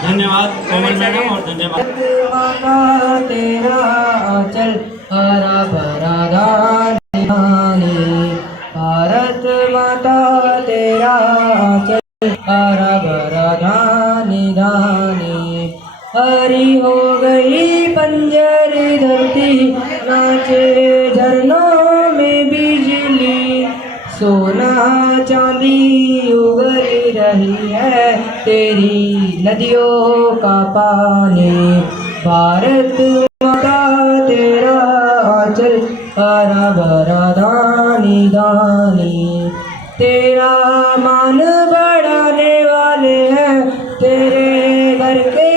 धन्यवाद कोमल मैडम और धन्यवाद। माता तेरा आंचल हरा भरा धानी, भारत माता तेरा आंचल हरा भरा धानी धानी। हरी हो गई बंजर धरती, नाचे झरनों में बिजली, सोना चांदी उगल रही है तेरी नदियों का पानी। भारत माता तेरा आंचल हरा भरा धानी धानी। तेरा मान बढ़ाने वाले हैं तेरे घर के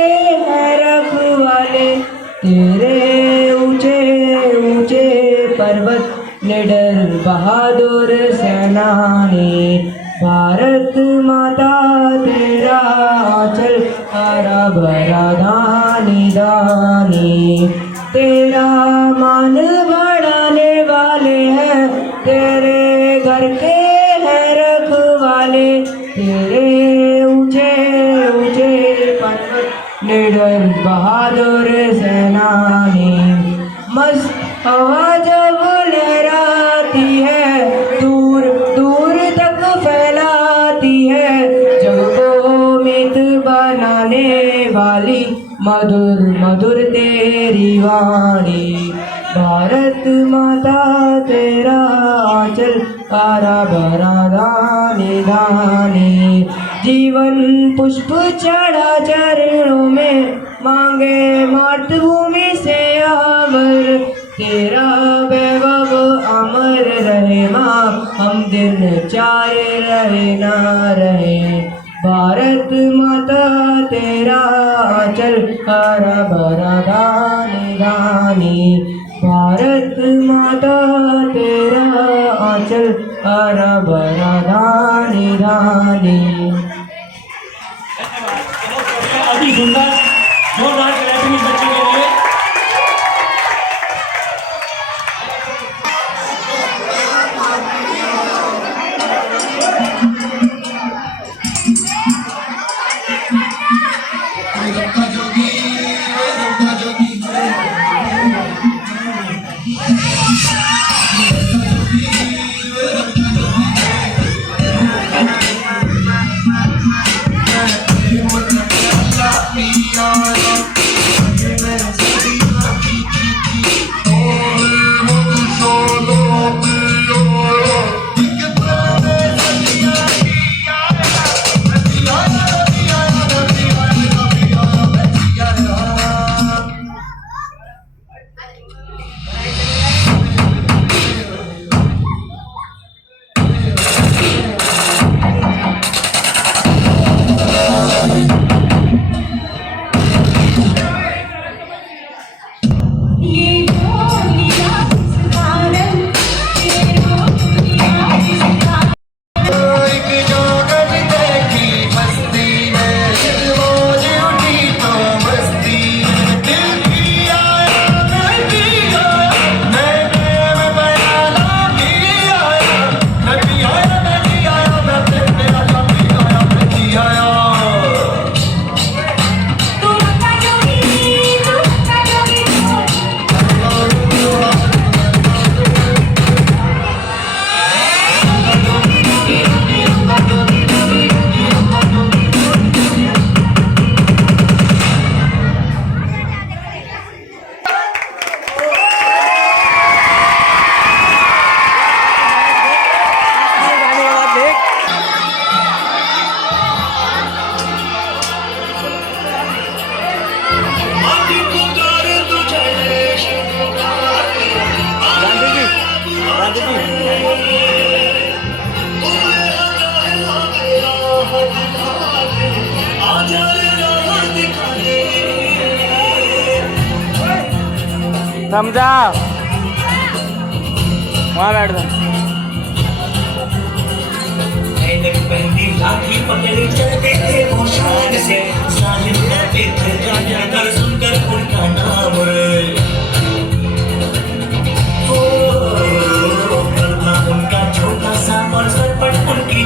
हैं रखवाले, तेरे ऊंचे ऊंचे पर्वत निडर बहादुर सेनानी। भारत माता तेरा आंचल हरा भरा धानी धानी। तेरा मान बढ़ाने वाले हैं तेरे घर के हैं रखवाले, तेरे ऊंचे ऊंचे पर्वत निडर बहादुर सेनानी। मस्त हवा जब लहराती है दूर दूर तक फैलाती है, जग को मित बनाने वाली मधुर मधुर तेरी वाणी। भारत माता तेरा आंचल हरा भरा धानी धानी। जीवन पुष्प चढ़ा चरणों में, मांगे मातृभूमि से आवर, तेरा वैभव अमर रहे माँ, हम दिन चाहे रहे ना रहे। भारत माता तेरा आंचल हरा भरा धानी धानी। भारत माता तेरा आंचल हरा भरा धानी धानी। अति सुंदर जोरदार क्लैपिंग इस बच्चे के लिए। समझा वहाँ बैठ जा। पहली लाठी पकड़ी चलते थे वो शान से, साहिब रहते थे गाना कर सुनकर उनका नाम करना उनका छोटा सा और सर पर उनकी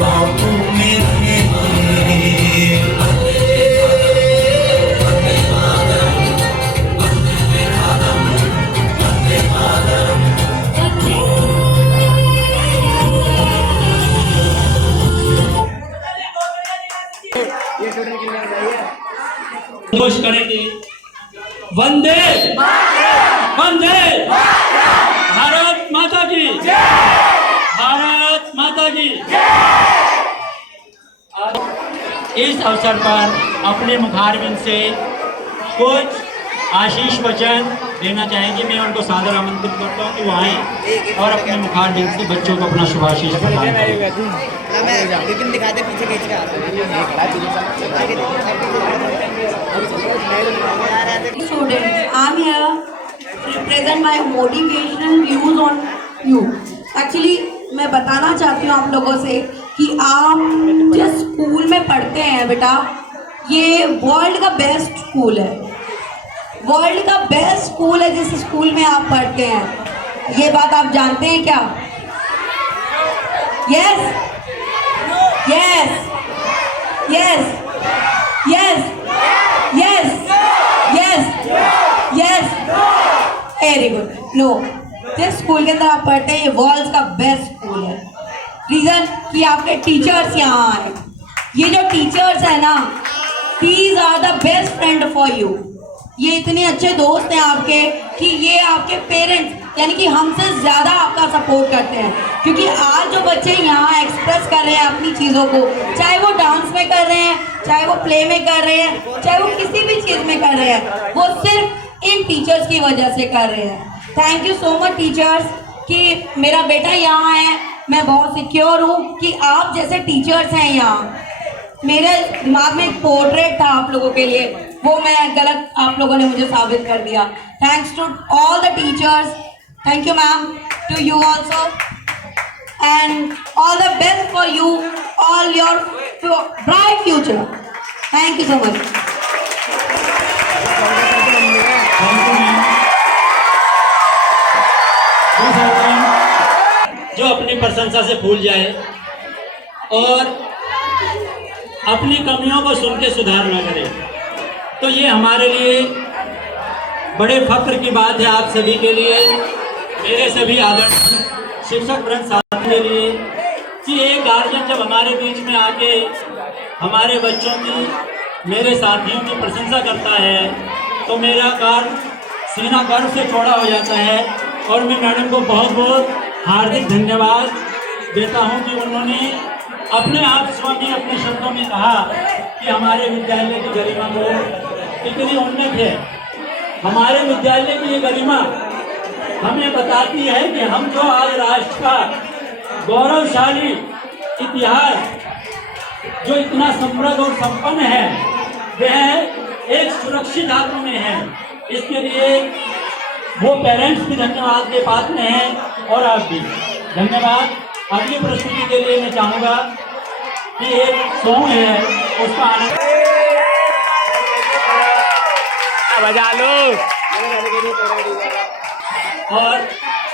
बापू मेरे। घोष करेंगे वंदे वंदे भारत माता की भारत माता की। इस अवसर पर अपने मुखारबिंद से कुछ आशीष वचन देना चाहेंगे। मैं उनको सादर आमंत्रित करता हूँ कि वो आए और अपने मुखारबिंद से बच्चों को अपना शुभाशीष प्रदान करें। लेकिन दिखा दे पीछे खींच Students, I'm here to present my motivational views on you. Actually, मैं बताना चाहती हूँ आप लोगों से कि आप जिस स्कूल में पढ़ते हैं बेटा, ये वर्ल्ड का बेस्ट स्कूल है। वर्ल्ड का बेस्ट स्कूल है जिस स्कूल में आप पढ़ते हैं। ये बात आप जानते हैं क्या? Yes yes yes yes yes yes yes very good. No, जिस स्कूल के अंदर आप पढ़ते हैं ये वर्ल्ड का बेस्ट स्कूल है। रीज़न कि आपके टीचर्स यहाँ आए। ये जो टीचर्स है ना, these are the best friend for you. ये इतने अच्छे दोस्त हैं आपके कि ये आपके पेरेंट्स यानी कि हमसे ज़्यादा आपका सपोर्ट करते हैं। क्योंकि आज जो बच्चे यहाँ एक्सप्रेस कर रहे हैं अपनी चीज़ों को, चाहे वो डांस में कर रहे हैं, चाहे वो प्ले में कर रहे हैं, चाहे वो किसी भी चीज़ में कर रहे हैं, वो सिर्फ इन टीचर्स की वजह से कर रहे हैं। Thank you so much teachers कि मेरा बेटा यहाँ है। मैं बहुत सिक्योर हूँ कि आप जैसे टीचर्स हैं यहाँ। मेरे दिमाग में एक पोर्ट्रेट था आप लोगों के लिए, वो मैं गलत आप लोगों ने मुझे साबित कर दिया। Thanks to all the teachers. Thank you ma'am, to you also, and all the best for you, all your bright future. Thank you so much. जो अपनी प्रशंसा से भूल जाए और अपनी कमियों को सुन के सुधार न करे, तो ये हमारे लिए बड़े फख्र की बात है। आप सभी के लिए, मेरे सभी आदर्श शिक्षक वृंद साथियों के लिए, कि एक गार्जियन जब हमारे बीच में आके हमारे बच्चों की, मेरे साथियों की प्रशंसा करता है तो मेरा सीना गर्व से चौड़ा हो जाता है। और मैं मैडम को बहुत बहुत हार्दिक धन्यवाद देता हूं कि उन्होंने अपने आप स्वयं अपने शब्दों में कहा कि हमारे विद्यालय की गरिमा को कितनी उन्नत है। हमारे विद्यालय की ये गरिमा हमें बताती है कि हम जो आज राष्ट्र का गौरवशाली इतिहास जो इतना समृद्ध और संपन्न है, वह एक सुरक्षित हाथों में है। इसके लिए वो पेरेंट्स भी धन्यवाद के पात्र हैं और आप भी धन्यवाद। अगली प्रस्तुति के लिए मैं चाहूँगा कि एक सॉन्ग है, उसका आनंद बजा लो। और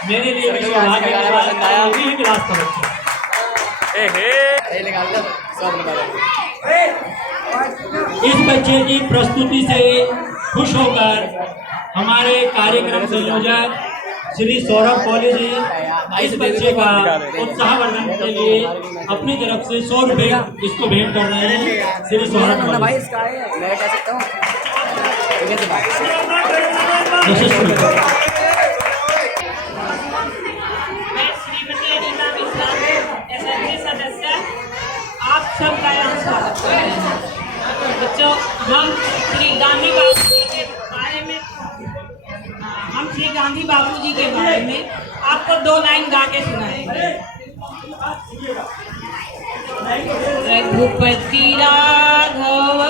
मेरे लिए भी सौभाग्य की बात है कि एक रास्ता बच्चा इस बच्चे की प्रस्तुति से खुश होकर हमारे कार्यक्रम संयोजक श्री सौरभ कॉलेज इस बच्चे का उत्साहवर्धन के लिए अपनी तरफ से 100 रुपये इसको भेंट कर रहे हैं। श्री सौरभ कॉलेज आप सबका यहाँ स्वागत है। बच्चों, हम श्री गांधी बापू जी के बारे में आपको 2 लाइन गा के सुनाएंगे। रघुपति राघव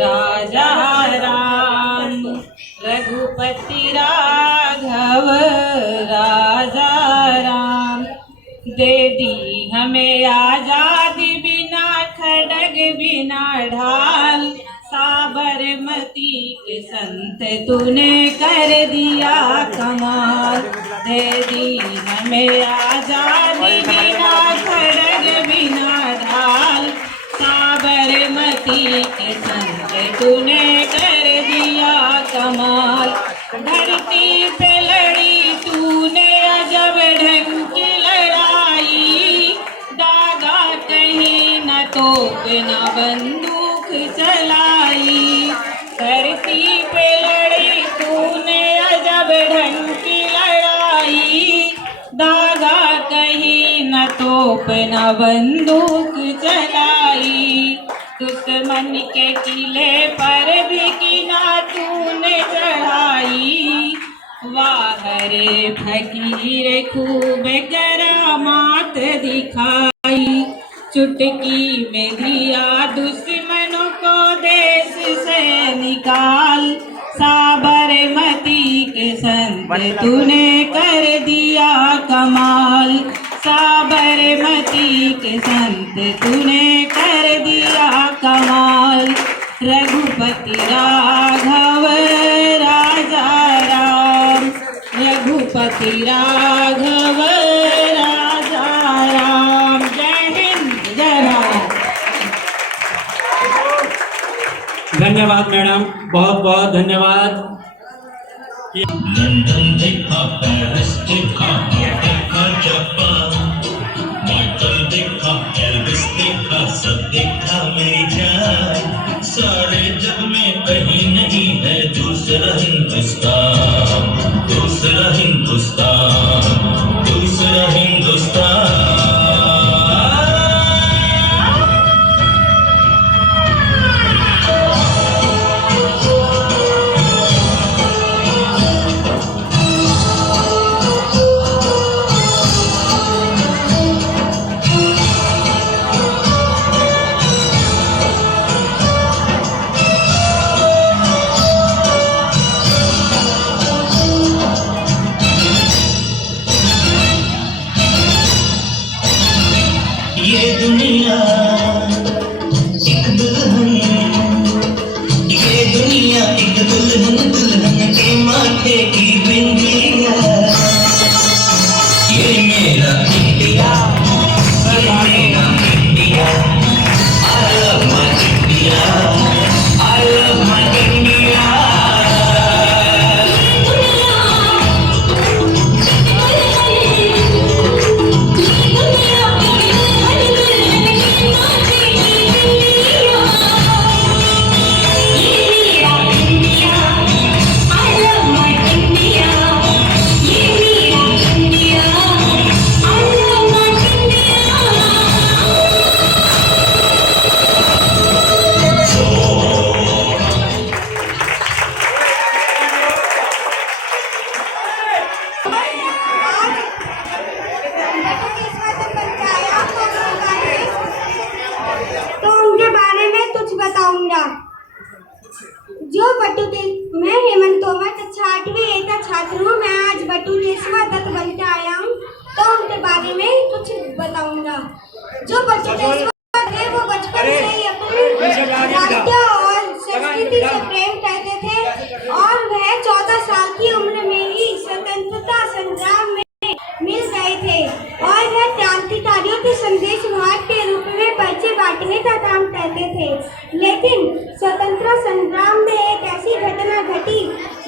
राजा राम, रघुपति राघव राजा राम, दे दी हमें आजादी बिना खड़ग बिना ढाल, साबरमती के संत तूने कर दिया कमाल, दे दी हमें आजादी बिना खड़ग बिना मती के संग तूने कर दिया कमाल। धरती पे लड़ी तूने अजब ढंग की लड़ाई, दागा कहीं न तोप न बंदूक चलाई। धरती पे लड़ी तूने अजब ढंग की लड़ाई, दागा कहीं न तोप न बंदूक चलाई। दुश्मन के किले पर भी किना तूने चढ़ाई, वाह रे फकीर खूब करामात दिखाई। चुटकी में दिया दुश्मनों को देश से निकाल, साबरमती के संग तूने कर दिया कमाल। साबरमती के संग तूने कर दिया कमाल। रघुपति राघव राजा राम, रघुपति राघव राजा राम। जय हिंद जय भारत। धन्यवाद मैडम, बहुत बहुत धन्यवाद। लंदन देखा, पेरिस देखा, देखा जापान, माइकल देखा, एल्विस देखा, सब देखा मेरी जान। सारे जग में कहीं नहीं है दूसरा हिंदुस्तान, दूसरा हिंदुस्तान, दूसरा हिंदुस्तान। ये दुनिया एक दुल्हन, ये दुनिया एक दुल्हन, दुल्हन के माथे की बिंदिया। ये मेरा इंडिया, ये मेरा India. I love my India, I love my India। तो उनके बारे में कुछ बताऊंगा। जो बटुके मैं हेमंत तोमर कक्षा 8वीं A का छात्र हूँ। मैं आज बटुकेश्वर दत्त बन के आया हूँ, तो उनके बारे में कुछ बताऊंगा। जो बटुकेश्वर थे वो बचपन से ही अपनी राज्य और संस्कृति से प्रेम करते थे और वह 14 साल की उम्र में ही स्वतंत्रता संग्राम में मिल गए थे और वह क्रांतिकारियों के संदेश वाहक के रूप में पर्चे बांटने का काम करते थे। लेकिन स्वतंत्रता संग्राम में एक ऐसी घटना घटी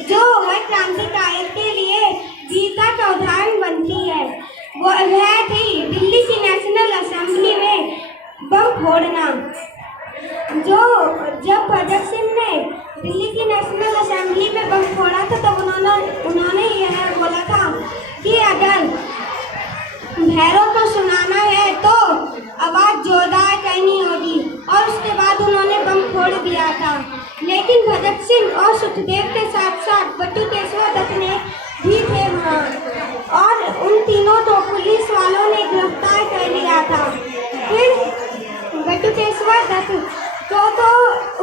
जो हर क्रांतिकारी के लिए वीरता का उदाहरण बनती है। वह थी दिल्ली की नेशनल असेंबली में बम फोड़ना। जब भगत सिंह ने दिल्ली की नेशनल असेंबली में बम फोड़ा था तब उन्होंने यह बोला था कि अगर भैरव को सुनाना है तो आवाज जोरदार करनी होगी, और उसके बाद उन्होंने बम फोड़ दिया था। लेकिन भगत सिंह और सुखदेव के साथ साथ बटुकेश्वर दत्त ने भी थे वहाँ, और उन तीनों को पुलिस वालों ने गिरफ्तार कर लिया था। फिर बटुकेश्वर दत्त को तो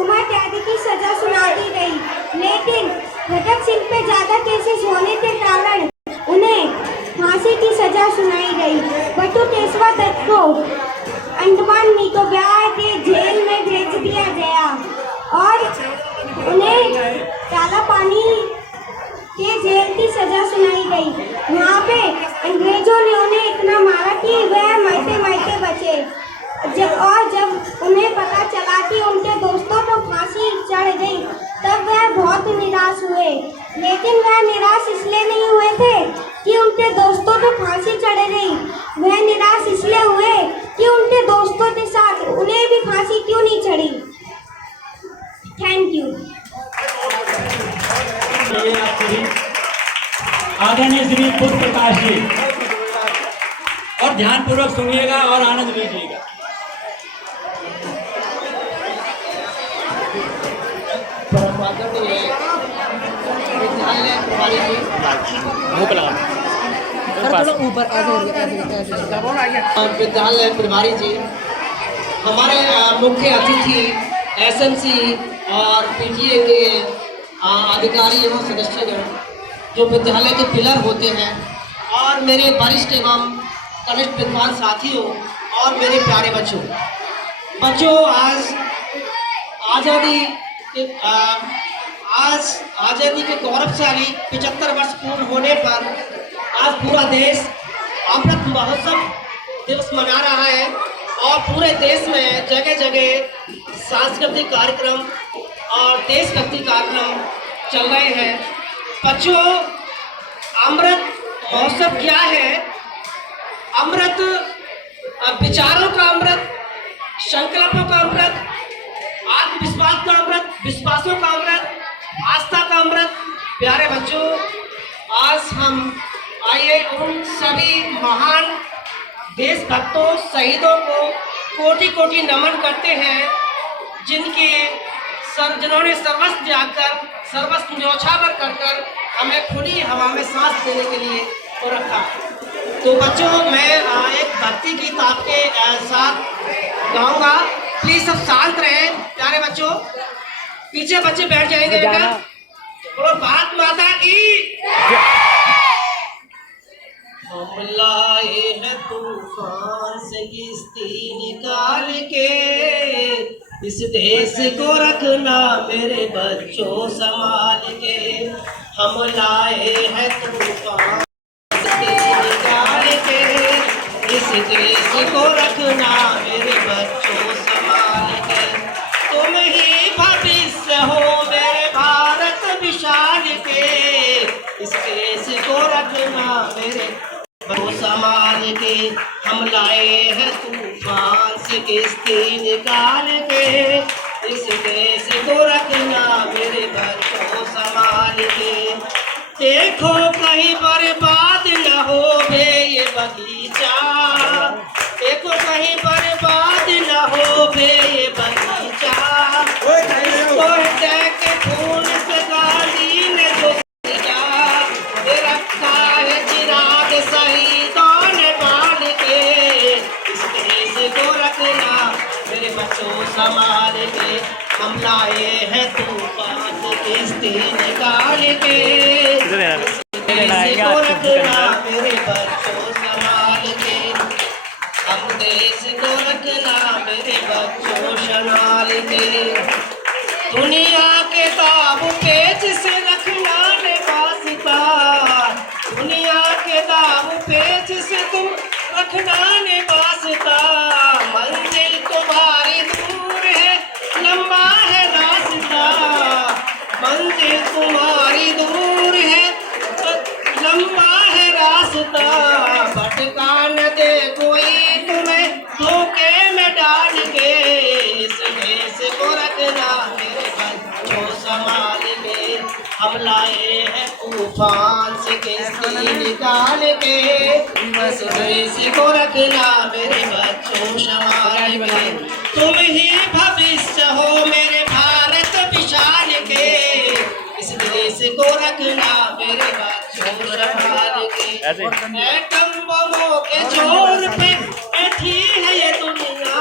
उम्र कैद की सजा सुना दी गई, लेकिन भगत सिंह पे ज्यादा केसेस होने के कारण उन्हें फांसी की सजा सुनाई गई। बटुकेश्वर दत्त को अंडमान निकोबार के जेल में भेज दिया गया और उन्हें काला पानी के जेल की सजा सुनाई गई। वहाँ पे अंग्रेजों ने उन्हें इतना मारा कि वह मरते मरते बचे। जब उन्हें पता चला कि उनके बहुत निराश हुए, लेकिन वह निराश इसलिए नहीं हुए थे कि उनके दोस्तों पे फांसी चढ़ गई। वह निराश इसलिए हुए कि उनके दोस्तों के साथ उन्हें भी फांसी क्यों नहीं चढ़ी। Thank you. ये आप सभी आदरणीय श्री पुष्प प्रकाश जी, और ध्यानपूर्वक सुनिएगा और आनंद लीजिएगा। मुंह पे लगा विद्यालय प्रभारी जी, हमारे मुख्य अतिथि एसएमसी और पीटीए के अधिकारी एवं सदस्यगण जो विद्यालय के पिलर होते हैं, और मेरे वरिष्ठ एवं कनिष्ठ विद्वान साथियों और मेरे प्यारे बच्चों, आज आज़ादी के गौरवशाली 75 वर्ष पूर्ण होने पर आज पूरा देश अमृत महोत्सव दिवस मना रहा है, और पूरे देश में जगह जगह सांस्कृतिक कार्यक्रम और देशभक्ति कार्यक्रम चल रहे हैं। बच्चों, अमृत महोत्सव क्या है? अमृत विचारों का अमृत, संकल्पों का अमृत, आत्मविश्वास का अमृत, विश्वासों का अमृत, आस्था का अमृत। प्यारे बच्चों, आज हम आइए उन सभी महान देशभक्तों, शहीदों को कोटि कोटि नमन करते हैं, जिन्होंने सर्वस्व त्याग कर, सर्वस्व न्यौछावर कर हमें खुली हवा में सांस देने के लिए को रखा। तो बच्चों, मैं एक भक्ति गीत आपके साथ गाऊंगा। प्लीज सब शांत रहें। प्यारे बच्चों, पीछे बच्चे बैठ जाएंगे बेटा। बोलो भारत माता की। हम लाए हैं तूफान से किश्ती निकाल के, इस देश को रखना मेरे बच्चों संभाल के। हम लाए हैं तूफान से निकाल के, इस देश को रखना मेरे बच्चों संभाल के। तुम ही भविष्य हो मेरे भारत विशाल के, इस देश को रखना मेरे बच्चों संभाल के। हम लाए हैं तूफान से किश्ती निकाल के, इस देश को रखना मेरे बच्चों संभाल के। देखो कहीं बर्बाद न हो बे ये बगीचा, देखो कहीं बर्बाद न हो बे ये बगीचा। इसको हृदय के खून से गांधी ने जो किया, ये रखा है चिराग शहीदों ने बाल के, इस देश को रखना मेरे बच्चों संभाल के। हम लाए हैं तूफान से किश्ती निकाल के, इस देश को रखना मेरे बच्चों संभाल के। हम देश को रखना मेरे बच्चों संभाल के। दुनिया के दाव पेच से रखना ने वास्ता, दुनिया के दाव पेच से तुम रखना ने वास्ता। मंजिल तुम्हारी दूर है, लंबा है रास्ता, मंजिल तुम्हारी दूर है, लंबा है रास्ता। भटका न दे कोई तुम्हें धोखे में डाल के, इस देश को रखना मेरे बच्चों संभाल के। हम लाए हैं तूफान से किश्ती निकाल के, इस देश को रखना मेरे बच्चों संभाल के। तुम ही भविष्य हो मेरे भारत विशाल के, इस देश को रखना मेरे बच्चों संभाल के। एटम बमों के जोर पे बैठी है ये दुनिया,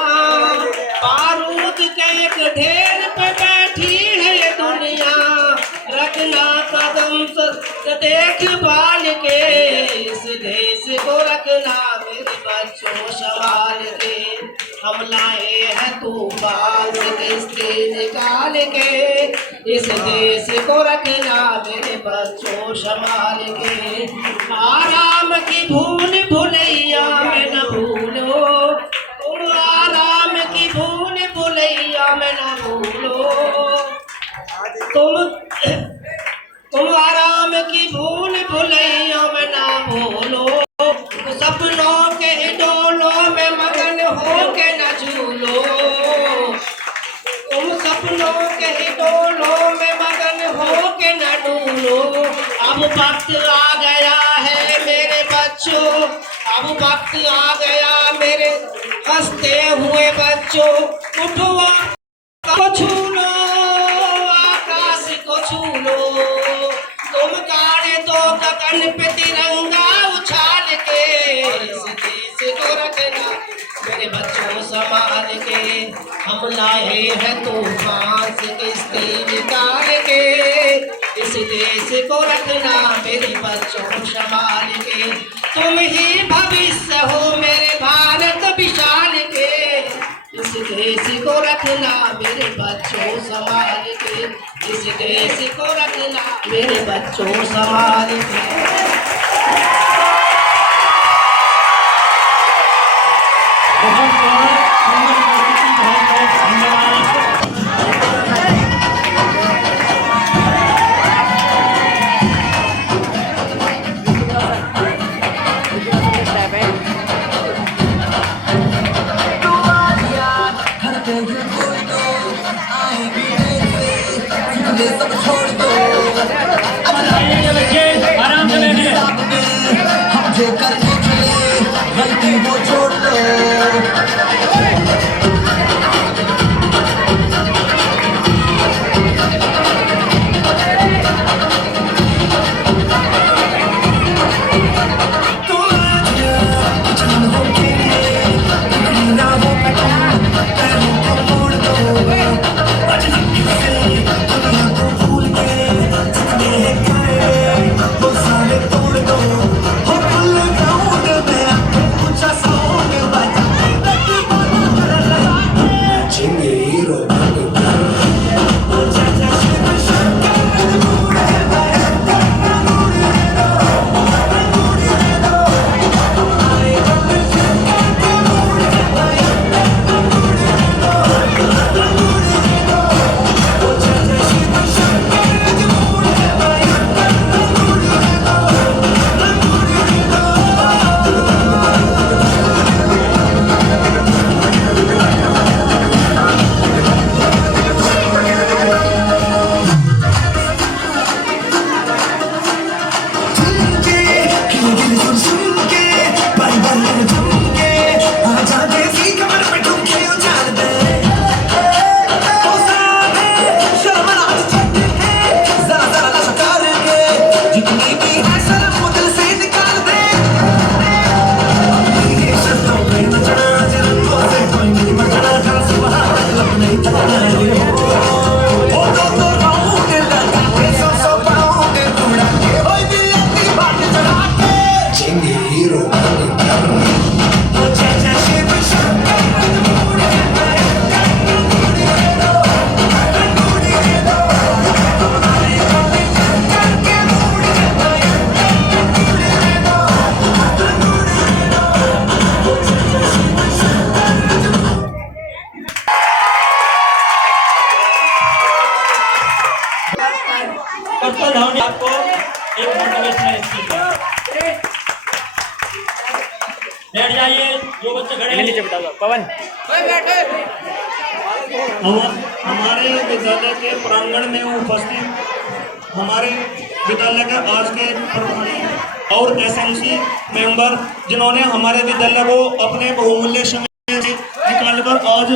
बारूद के एक ढेर पे बैठी है ये दुनिया। रखना कदम से देखभाल के, इस देश को रखना मेरे बच्चों संभाल के। हम लाए हैं तूफान से किश्ती निकाल के, इस देश को रखना मेरे बच्चों संभाल के। आराम की भूल भुलैया में न भूलो, तुम आराम की भूल भुलैया में न भूलो। तुम डोलो में मगन हो के न डूलो। अब वक्त आ गया है मेरे बच्चों, अब वक्त आ गया मेरे हंसते हुए बच्चों। उठो को छू लो, आकाश को छू लो, तुम गाड़े दो गगन पे तिरंगा उछाल के। इस देश को रखना मेरे बच्चों संभाल के, हम लाए हैं तूफान से किश्ती निकाल के। इस देश को रखना मेरे बच्चों संभाल के, तुम ही भविष्य हो मेरे भारत विशाल के। इस देश को रखना मेरे बच्चों संभाल के, इस देश को रखना मेरे बच्चों संभाल के। बहुत सुंदर प्रस्तुति, बहुत धन्यवाद। आइए बच्चे, आराम से बैठिए। हम जो करने चले गलती वो छोड़ दो। कपिल धावने आपको एक मोटिवेशनल स्पीच बैठ जाइए जो बच्चे खड़े हैं। नीचे बिठा दो पवन। हमारे विद्यालय के प्रांगण में उपस्थित हमारे विद्यालय के आज के प्रभारी और एसएमसी मेंबर जिन्होंने हमारे विद्यालय को अपने बहुमूल्य समय से निकालकर आज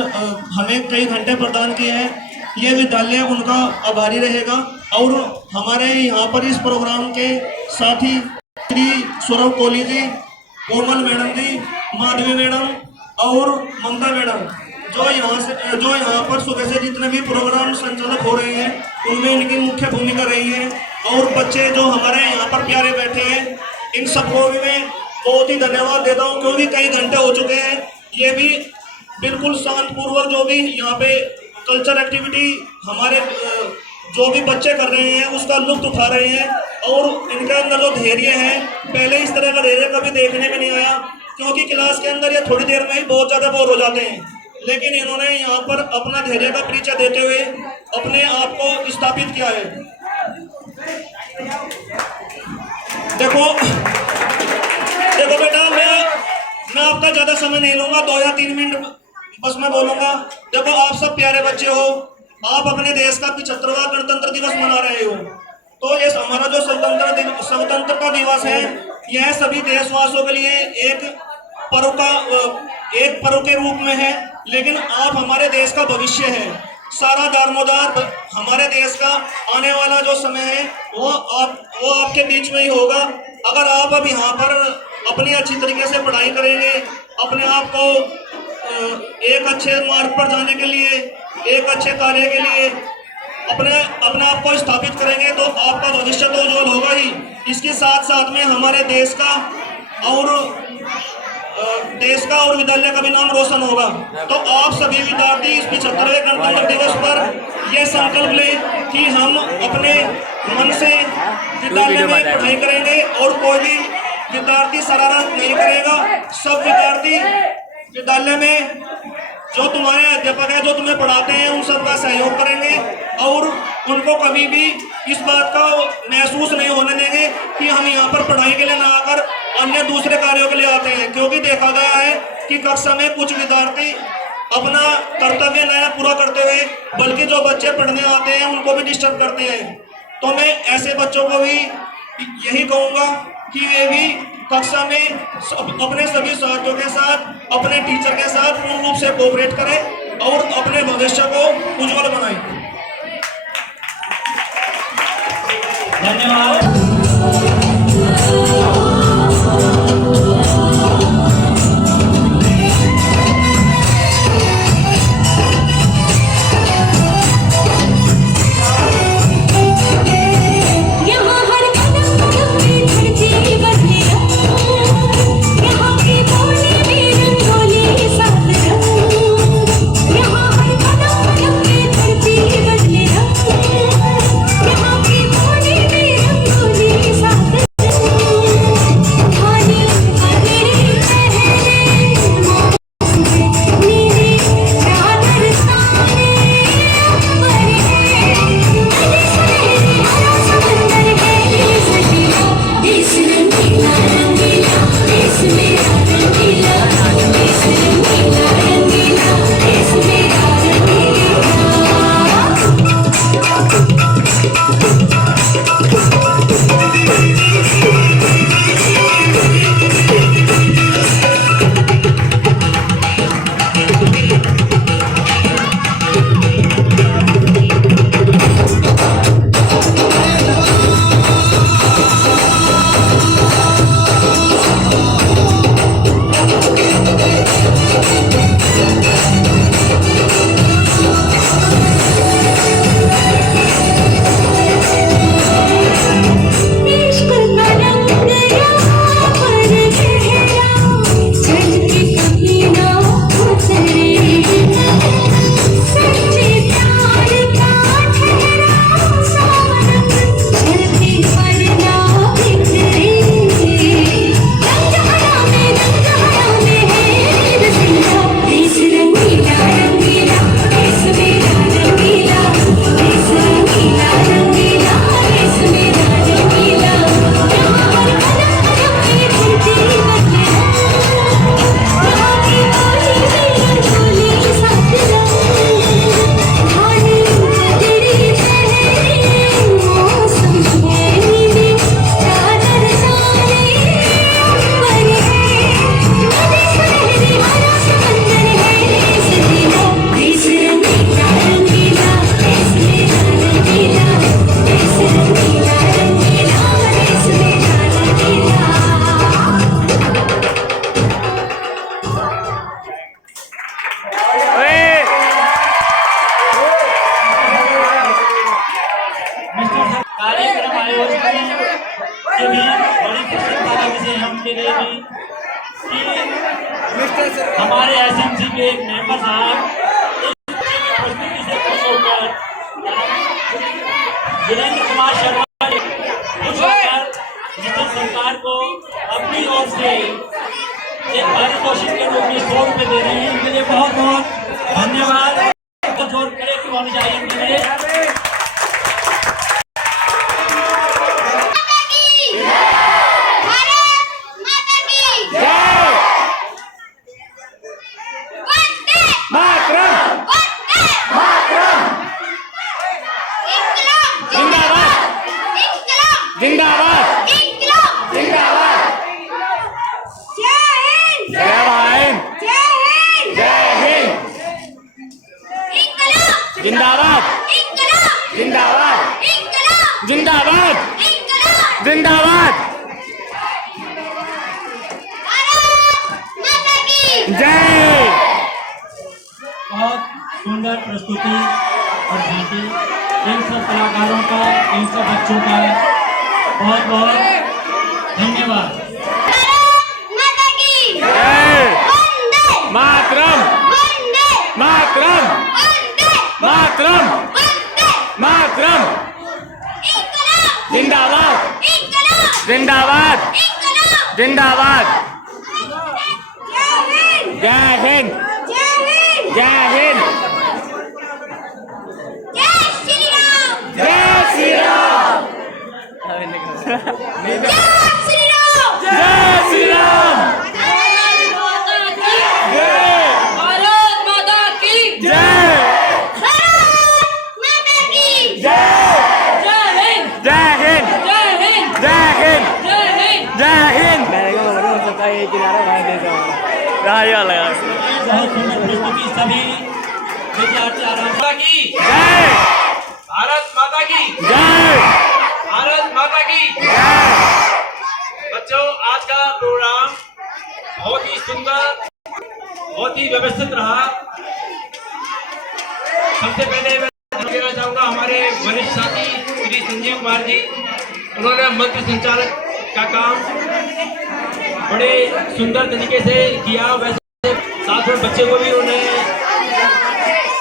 हमें कई घंटे प्रदान किए हैं, ये विद्यालय उनका आभारी रहेगा। और हमारे यहाँ पर इस प्रोग्राम के साथ ही श्री सौरभ कोहली जी, कोमल मैडम जी, माधवी मैडम और ममता मैडम जो यहाँ पर सुबह से जितने भी प्रोग्राम संचालक हो रहे हैं उनमें इनकी मुख्य भूमिका रही है। और बच्चे जो हमारे यहाँ पर प्यारे बैठे हैं इन सबको भी मैं बहुत ही धन्यवाद देता हूँ, क्योंकि कई घंटे हो चुके हैं। ये भी बिल्कुल शांतपूर्वक जो भी यहाँ पे कल्चर एक्टिविटी हमारे जो भी बच्चे कर रहे हैं उसका लुत्फ उठा रहे हैं। और इनके अंदर जो धैर्य है, पहले इस तरह का धैर्य कभी देखने में नहीं आया, क्योंकि क्लास के अंदर ये थोड़ी देर में ही बहुत ज़्यादा बोर हो जाते हैं। लेकिन इन्होंने यहाँ पर अपना धैर्य का परिचय देते हुए अपने आप को स्थापित किया है। देखो बेटा, मैं आपका ज़्यादा समय नहीं लूँगा, 2 या 3 मिनट बस मैं बोलूँगा। देखो आप सब प्यारे बच्चे हो, आप अपने देश का 75वां गणतंत्र दिवस मना रहे हो। तो ये हमारा जो स्वतंत्रता दिवस है, यह सभी देशवासियों के लिए एक पर्व के रूप में है, लेकिन आप हमारे देश का भविष्य है। सारा दारोमदार हमारे देश का आने वाला जो समय है वो आपके बीच में ही होगा। अगर आप अब यहाँ पर अपनी अच्छी तरीके से पढ़ाई करेंगे, अपने आप को एक अच्छे मार्ग पर जाने के लिए, एक अच्छे कार्य के लिए अपने आप को स्थापित करेंगे, तो आपका भविष्य तो उज्जवल होगा ही। इसके साथ साथ में हमारे देश का और विद्यालय का भी नाम रोशन होगा। तो आप सभी विद्यार्थी इस 75वें गणतंत्र दिवस पर यह संकल्प लें कि हम अपने मन से विद्यालय में पढ़ाई करेंगे और कोई भी विद्यार्थी शरारत नहीं करेगा। सब विद्यार्थी विद्यालय में जो तुम्हारे अध्यापक है, जो तुम्हें पढ़ाते हैं, उन सबका सहयोग करेंगे और उनको कभी भी इस बात का महसूस नहीं होने देंगे कि हम यहाँ पर पढ़ाई के लिए ना आकर अन्य दूसरे कार्यों के लिए आते हैं। क्योंकि देखा गया है कि कक्षा में कुछ विद्यार्थी अपना कर्तव्य नया पूरा करते हुए बल्कि जो बच्चे पढ़ने आते हैं उनको भी डिस्टर्ब करते हैं। तो मैं ऐसे बच्चों को भी यही कहूँगा कि वे भी कक्षा में अपने सभी साथियों के साथ, अपने टीचर के साथ पूर्ण रूप से कोऑपरेट करें और अपने भविष्य को उज्जवल बनाएं। धन्यवाद। ये भी बड़ी प्रसन्नता का विषय है उनके लिए भी कि हमारे एसएमसी के एक मेंबर साहब इस उपस्थिति से खुश होकर वीरेंद्र कुमार शर्मा ने खुश होकर मिस्टर सरकार को अपनी ओर से एक पारितोषिक के रूप में 100 रुपये दे रहे हैं। इनके लिए बहुत बहुत धन्यवाद। तो जोर करे कि होनी चाहिए इनके लिए। जिंदाबाद जिंदाबाद जिंदाबाद जिंदाबाद जय। बहुत सुंदर प्रस्तुति और झांकी इन सब कलाकारों का, इन सब बच्चों का बहुत बहुत धन्यवाद। जय मातरम मातरम मातरम मातरम जिंदाबाद जिंदाबाद जिंदाबाद जय हिंद जय हिंद जय श्री राम जय श्री राम भारत माता की जय जय जय हिंद जय हिंद जय हिंद जय हिंद जय हिंद जय हिंद लगा बहुत सुंदर प्रस्तुति सभी विद्यार्थी आराम की जय भारत माता की जय भारत माता की जय। बच्चों, आज का प्रोग्राम बहुत ही सुंदर, बहुत ही व्यवस्थित रहा। सबसे पहले मैं देना चाहूंगा हमारे वरिष्ठ साथी श्री संजीव कुमार जी। उन्होंने मंत्र संचालक का काम बड़े सुंदर तरीके से किया। वैसे साथ में बच्चे को भी उन्होंने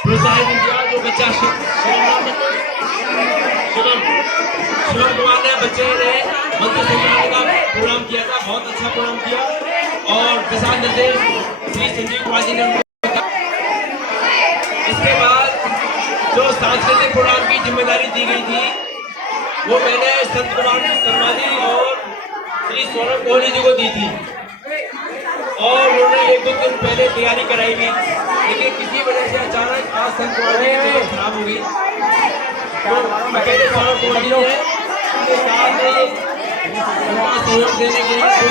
प्रोत्साहित किया। जो बच्चा शिवम कुमार ने बच्चे ने मंत्र संचालन का प्रोग्राम किया था, बहुत अच्छा प्रोग्राम किया और दिशा निर्देश श्री संजीव कुमार जी ने उनको दिया। इसके बाद जो सांस्कृतिक प्रोग्राम की जिम्मेदारी दी गई थी वो मैंने संत कुमार शर्मा जी और श्री सौरभ कोहली जी को दी थी और उन्होंने एक दो दिन पहले तैयारी कराई भी, लेकिन किसी वजह से अचानक आज संत कुमार जी की तबीयत खराब हो गई। तो अकेले सौरभ कोहली जी ने उनके साथ उनका सहयोग देने के लिए तो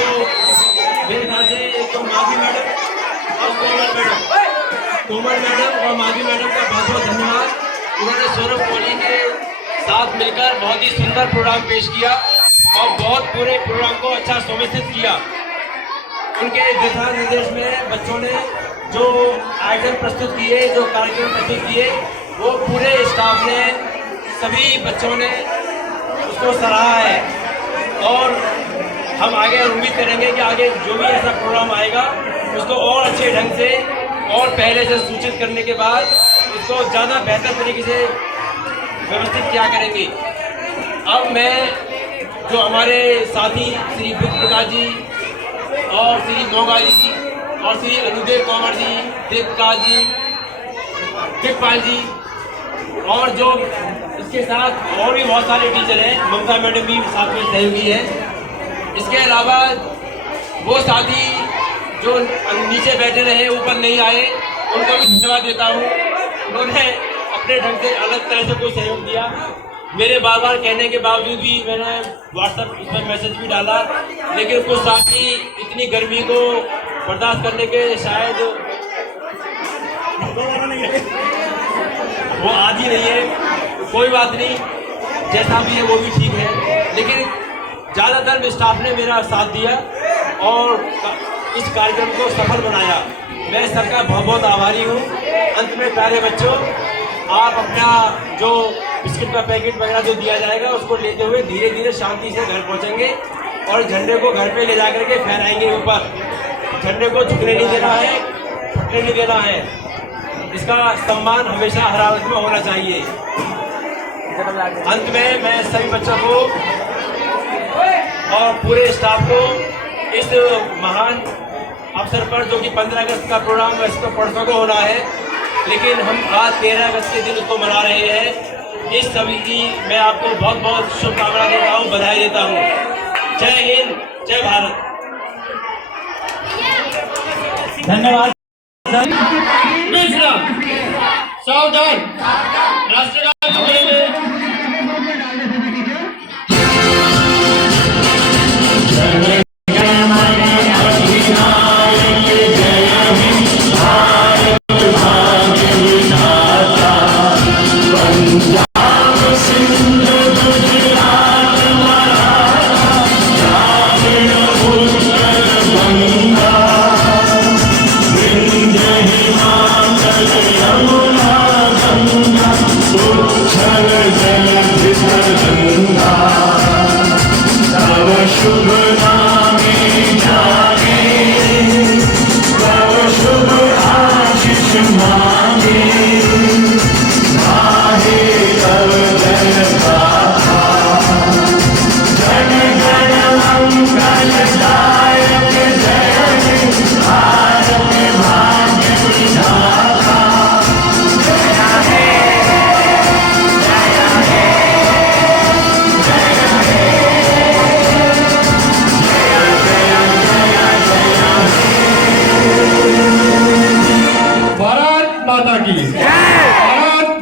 मेरे ख्याल से एक तो माधवी मैडम और कोमल मैडम और माधवी मैडम का बहुत बहुत धन्यवाद। उन्होंने सौरभ कोहली के साथ मिलकर बहुत ही सुंदर प्रोग्राम पेश किया और बहुत पूरे प्रोग्राम को अच्छा सुव्यवस्थित किया। उनके दिशा निर्देश में बच्चों ने जो आइटम प्रस्तुत किए, जो कार्यक्रम प्रस्तुत किए, वो पूरे स्टाफ ने, सभी बच्चों ने उसको सराहा है और हम आगे उम्मीद करेंगे कि आगे जो भी ऐसा प्रोग्राम आएगा उसको और अच्छे ढंग से और पहले से सूचित करने के बाद उसको ज़्यादा बेहतर तरीके से व्यवस्थित किया करेंगे। अब मैं जो हमारे साथी श्री बुद्ध प्रकाश जी और श्री मोगा जी और श्री अनुदेव कंवर जी, देवकाश जी, देवपाल जी और जो इसके साथ और भी बहुत सारे टीचर हैं, ममता मैडम भी साथ में सहयोगी है। इसके अलावा वो साथी जो नीचे बैठे रहे, ऊपर नहीं आए, उनको भी धन्यवाद देता हूँ। उन्होंने अपने ढंग से अलग तरह से कोई सहयोग दिया। मेरे बार बार कहने के बावजूद भी मैंने व्हाट्सएप पर मैसेज भी डाला, लेकिन कुछ साथी इतनी गर्मी को बर्दाश्त करने के शायद वो आज ही नहीं है। कोई बात नहीं, जैसा भी है वो भी ठीक है, लेकिन ज़्यादातर स्टाफ ने मेरा साथ दिया और इस कार्यक्रम को सफल बनाया। मैं सबका बहुत बहुत आभारी हूँ। अंत में प्यारे बच्चों, आप अपना जो बिस्किट का पैकेट वगैरह जो दिया जाएगा उसको लेते हुए धीरे धीरे शांति से घर पहुँचेंगे और झंडे को घर पे ले जा करके फहराएंगे ऊपर। झंडे को झुकने नहीं देना है, फटने नहीं देना है। इसका सम्मान हमेशा हर हालत में होना चाहिए। अंत में मैं सभी बच्चों को और पूरे स्टाफ को इस महान अवसर पर, जो कि 15 अगस्त का प्रोग्राम वैसे तो परसों को होना है, लेकिन हम आज 13 अगस्त के दिन उसको मना रहे हैं। इस सभी की मैं आपको बहुत बहुत शुभकामना देता हूँ, बधाई देता हूँ। जय हिंद, जय भारत। धन्यवाद। सावधान, राष्ट्रगान बोलेंगे।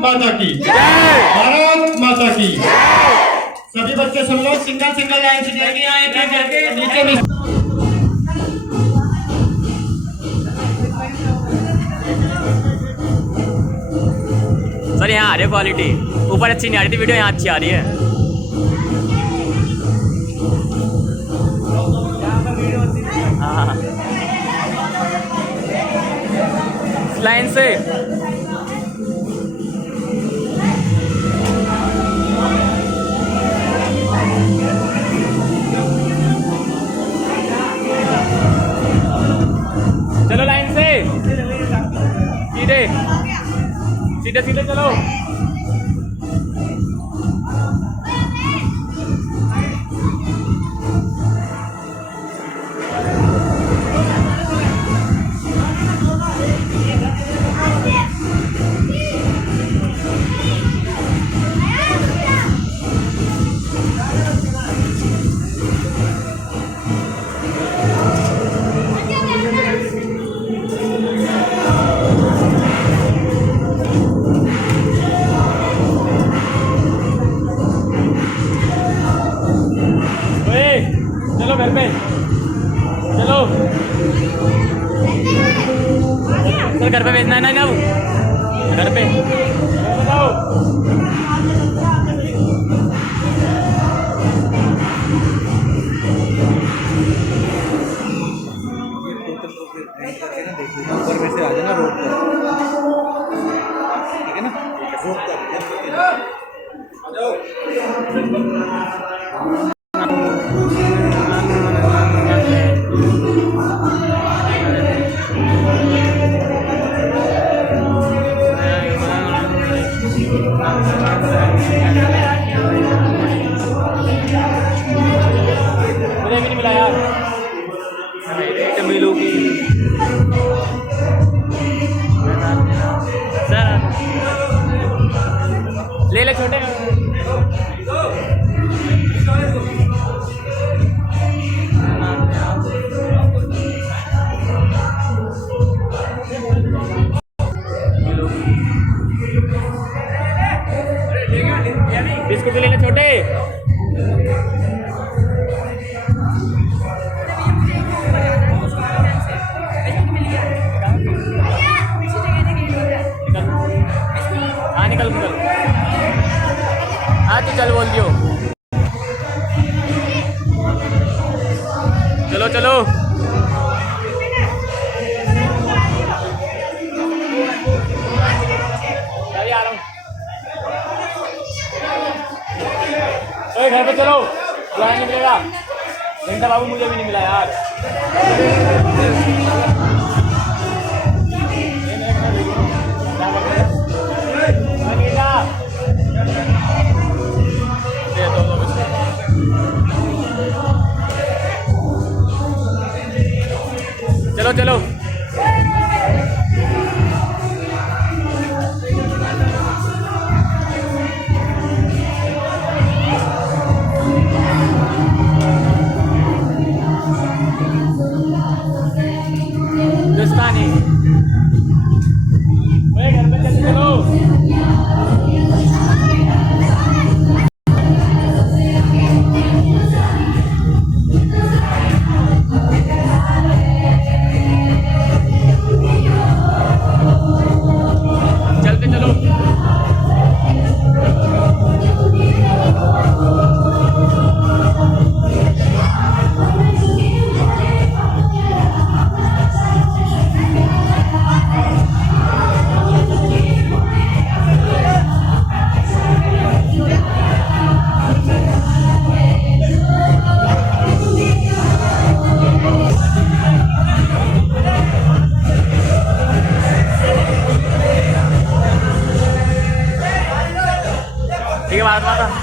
माता की, भारत माता की। सभी बच्चे सुन लो, सिंगल सिंगल लाइन से जाएंगे, यहाँ एक एक करके नीचे नीचे। सर यहाँ आ रही है क्वालिटी, ऊपर अच्छी नहीं आ रही थी वीडियो, यहाँ अच्छी आ रही है। हाँ लाइन से चलो, लाइन से सीधे सीधे सीधे चलो। चलो घर पे चलो, सर घर पे भेजना है ना वो, घर पे बताओ। ऊपर में से आ जाना रोड पर, ठीक है ना, रोड पर आ जाओ। मुझे भी नहीं मिला यार, मिलूगी सर, ले ले छोटे। बिस्कुट ले ले छोटे। हाँ निकल निकल, हाँ तो चल बोल दियो, चलो चलो। अभी आ रहा हूँ, घर पे चलो, ज्वाइन नहीं मिलेगा। घंटा बाबू मुझे भी नहीं मिला यार। चलो चलो हिंदुस्तानी, घर पे चलो। चलते चलो। ठीक है, भारत माता।